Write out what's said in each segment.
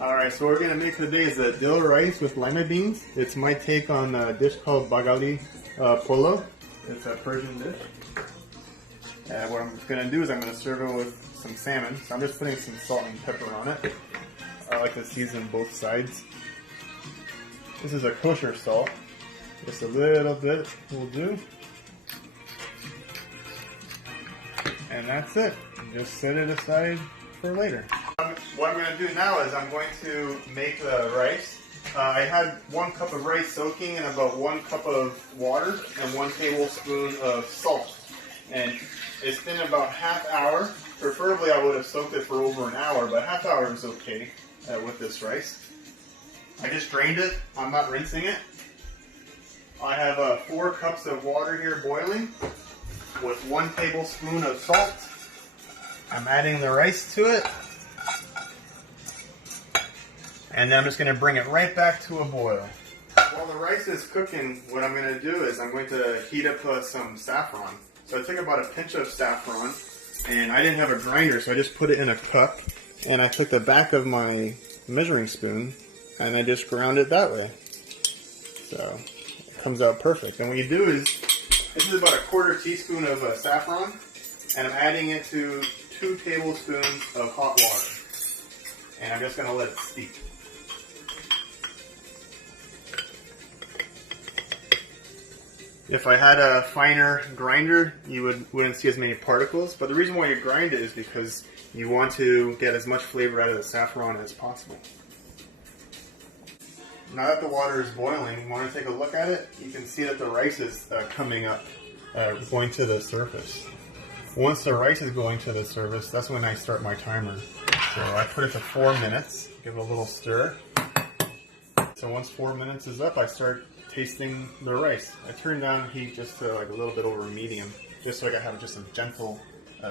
Alright, so what we're going to make today is a dill rice with lima beans. It's my take on a dish called Baghali Polo. It's a Persian dish. And what I'm going to do is I'm going to serve it with some salmon. So I'm just putting some salt and pepper on it. I like to season both sides. This is a kosher salt. Just a little bit will do. And that's it. Just set it aside for later. What I'm going to do now is I'm going to make the rice. I had 1 cup of rice soaking in about 1 cup of water and 1 tablespoon of salt. And it's been about ½ hour. Preferably I would have soaked it for over an hour, but ½ hour is okay with this rice. I just drained it. I'm not rinsing it. I have 4 cups of water here boiling with 1 tablespoon of salt. I'm adding the rice to it. And then I'm just going to bring it right back to a boil. While the rice is cooking, what I'm going to do is I'm going to heat up some saffron. So I took about a pinch of saffron, and I didn't have a grinder, so I just put it in a cup. And I took the back of my measuring spoon, and I just ground it that way. So it comes out perfect. And what you do is, this is about a 1/4 teaspoon of saffron, and I'm adding it to 2 tablespoons of hot water. And I'm just going to let it steep. If I had a finer grinder, you wouldn't see as many particles. But the reason why you grind it is because you want to get as much flavor out of the saffron as possible. Now that the water is boiling, you want to take a look at it. You can see that the rice is coming up, going to the surface. Once the rice is going to the surface, that's when I start my timer. So I put it to 4 minutes, give it a little stir. So once 4 minutes is up, I start tasting the rice. I turn down heat just to like a little bit over medium, just so I can have just a gentle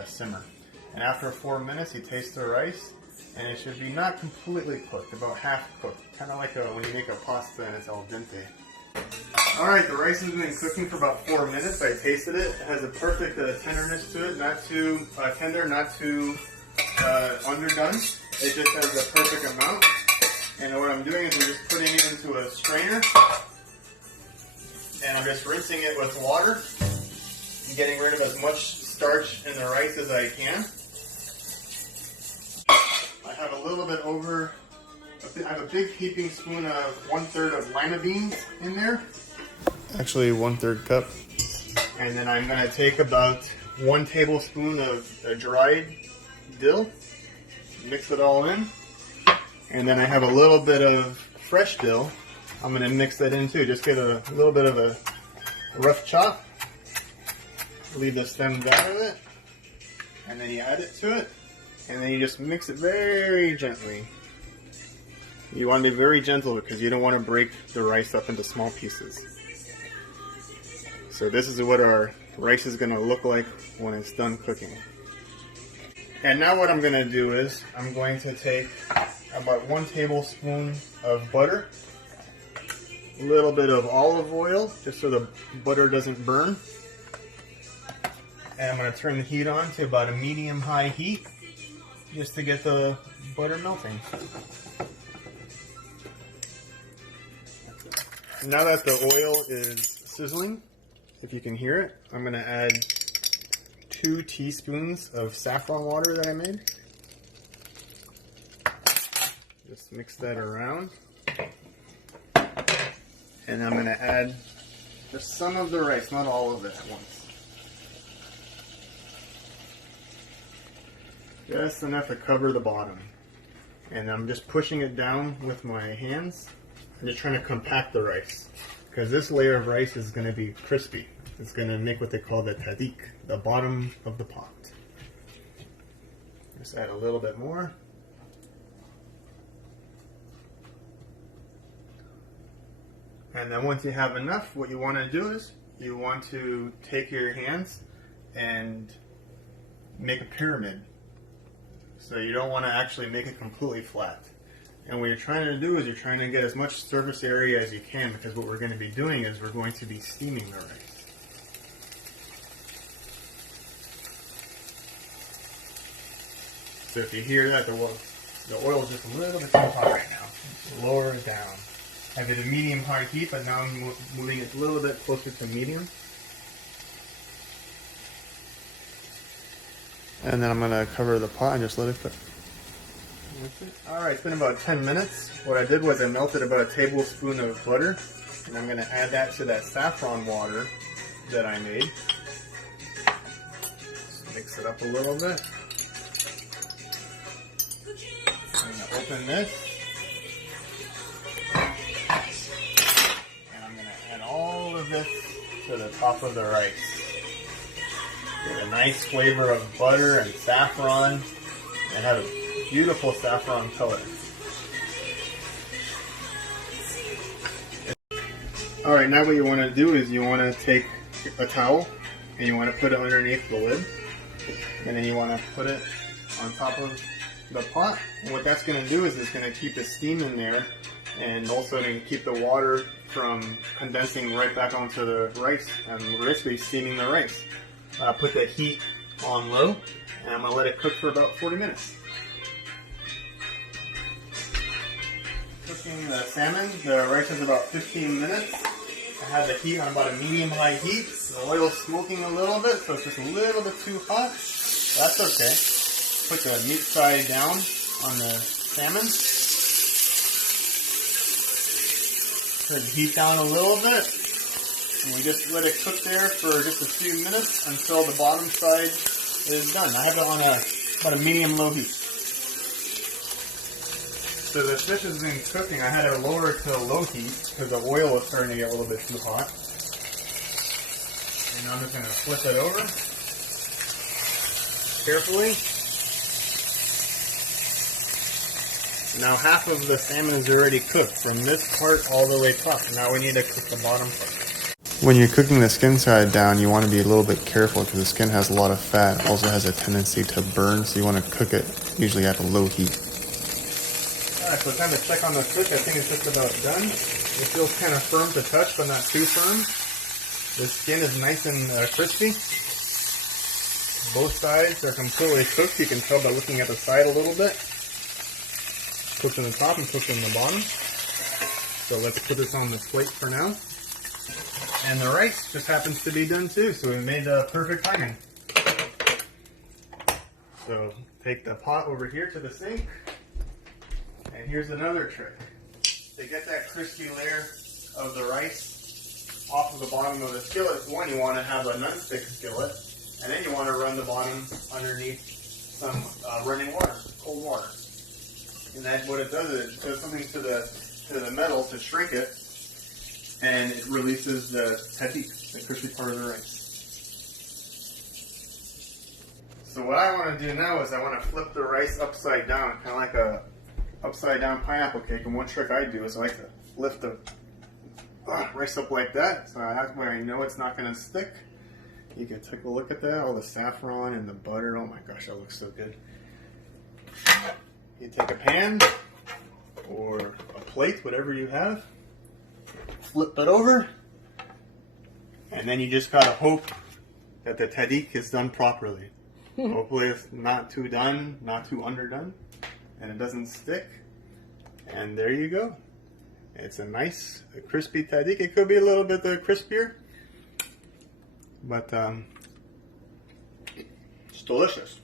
simmer. And after 4 minutes, you taste the rice, and it should be not completely cooked, about half cooked, kind of like when you make a pasta and it's al dente. Alright, the rice has been cooking for about 4 minutes. I tasted it. It has a perfect tenderness to it, not too tender, not too underdone. It just has the perfect amount. And what I'm doing is I'm just putting it into a strainer. And I'm just rinsing it with water and getting rid of as much starch in the rice as I can. I have a little bit over, I have a big heaping spoon of 1/3 of lima beans in there. Actually 1/3 cup. And then I'm going to take about 1 tablespoon of dried dill, mix it all in. And then I have a little bit of fresh dill. I'm going to mix that in too. Just get a little bit of a rough chop. Leave the stems out of it. And then you add it to it. And then you just mix it very gently. You want to be very gentle because you don't want to break the rice up into small pieces. So this is what our rice is going to look like when it's done cooking. And now what I'm going to do is I'm going to take about 1 tablespoon of butter. A little bit of olive oil, just so the butter doesn't burn. And I'm going to turn the heat on to about a medium-high heat, just to get the butter melting. Now that the oil is sizzling, if you can hear it, I'm going to add 2 teaspoons of saffron water that I made. Just mix that around. And I'm going to add just some of the rice, not all of it at once. Just enough to cover the bottom. And I'm just pushing it down with my hands. I'm just trying to compact the rice. Because this layer of rice is going to be crispy. It's going to make what they call the tadik, the bottom of the pot. Just add a little bit more. And then once you have enough, what you want to do is you want to take your hands and make a pyramid. So you don't want to actually make it completely flat. And what you're trying to do is you're trying to get as much surface area as you can, because what we're going to be doing is we're going to be steaming the rice. So if you hear that, The oil is just a little bit too hot right now. Lower it down. I have it at medium-high heat, but now I'm moving it a little bit closer to medium. And then I'm going to cover the pot and just let it cook. Alright, it's been about 10 minutes. What I did was I melted about a tablespoon of butter, and I'm going to add that to that saffron water that I made. Just mix it up a little bit. I'm going to open this. And I'm going to add all of this to the top of the rice. Get a nice flavor of butter and saffron, and have a beautiful saffron color. Alright, now what you want to do is you want to take a towel and you want to put it underneath the lid, and then you want to put it on top of the pot. And what that's going to do is it's going to keep the steam in there, and also going to keep the water from condensing right back onto the rice and basically steaming the rice. Put the heat on low, and I'm going to let it cook for about 40 minutes. Cooking the salmon, the rice is about 15 minutes. I have the heat on about a medium-high heat. The oil's smoking a little bit, so it's just a little bit too hot. That's okay. Put the meat side down on the salmon. Turn the heat down a little bit. And we just let it cook there for just a few minutes until the bottom side is done. I have it on about a medium-low heat. So the fish has been cooking. I had it lower to low heat because the oil was starting to get a little bit too hot. And now I'm just going to flip it over carefully. Now half of the salmon is already cooked from this part all the way top. Now we need to cook the bottom part. When you're cooking the skin side down, you want to be a little bit careful because the skin has a lot of fat. It also has a tendency to burn, so you want to cook it usually at a low heat. Alright, so time to check on the fish. I think it's just about done. It feels kind of firm to touch, but not too firm. The skin is nice and crispy. Both sides are completely cooked. You can tell by looking at the side a little bit. Cooked on the top and cooked on the bottom. So let's put this on the plate for now. And the rice just happens to be done too, so we made perfect timing. So take the pot over here to the sink. And here's another trick. To get that crispy layer of the rice off of the bottom of the skillet, one, you want to have a non-stick skillet, and then you want to run the bottom underneath some running water, cold water. And that what it does is it does something to the metal to shrink it, and it releases the tahdig, the crispy part of the rice. So what I want to do now is I want to flip the rice upside down, kind of like a upside down pineapple cake. And one trick I do is I like to lift the rice up like that, so that's where I know it's not going to stick. You can take a look at that, all the saffron and the butter. Oh my gosh, that looks so good. You take a pan or a plate, whatever you have, flip it over, and then you just gotta hope that the tahdig is done properly. Hopefully it's not too done, not too underdone, and it doesn't stick. And there you go. It's a nice, crispy tahdig. It could be a little bit crispier, but it's delicious.